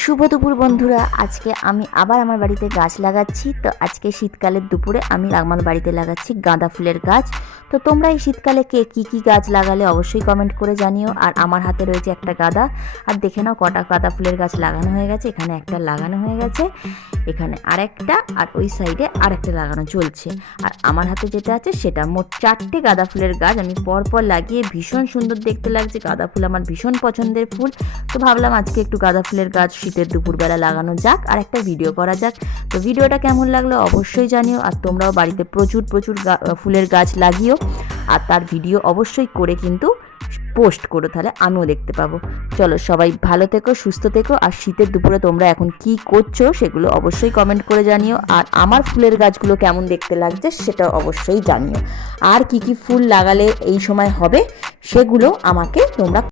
শুভ দুপুর বন্ধুরা, আজকে আমি আবার আমার বাড়িতে গাছ লাগাচ্ছি। তো আজকে শীতকালের দুপুরে আমি আমার বাড়িতে লাগাচ্ছি গাঁদা ফুলের গাছ। তো তোমরা এই শীতকালে কে কী কী গাছ লাগালে অবশ্যই কমেন্ট করে জানিও। আর আমার হাতে রয়েছে একটা গাঁদা, আর দেখে নাও কটা গাঁদা ফুলের গাছ লাগানো হয়ে গেছে। এখানে একটা লাগানো হয়ে গেছে, এখানে আরেকটা, আর ওই সাইডে আরেকটা লাগানো চলছে। আর আমার হাতে যেটা আছে সেটা মোট 4টে গাঁদা ফুলের গাছ আমি পরপর লাগিয়ে, ভীষণ সুন্দর দেখতে লাগছে। গাঁদা ফুল আমার ভীষণ পছন্দের ফুল। তো ভাবলাম আজকে একটু গাঁদা ফুলের গাছ শীতের দুপুরবেলা লাগানো যাক আর একটা ভিডিও করা যাক। তো ভিডিওটা কেমন লাগলো অবশ্যই জানিও। আর তোমরাও বাড়িতে প্রচুর প্রচুর ফুলের গাছ লাগিও, আর তার ভিডিও অবশ্যই করে কিন্তু পোস্ট করো, তাহলে আমিও দেখতে পাবো। চলো, সবাই ভালো থেকো, সুস্থ থেকো। আর শীতের দুপুরে তোমরা এখন কি করছো সেগুলো অবশ্যই কমেন্ট করে জানিও। আর আমার ফুলের গাছগুলো কেমন দেখতে লাগছে সেটা অবশ্যই জানিও। আর কি কি ফুল লাগালে এই সময় হবে সেগুলো আমাকে তোমরা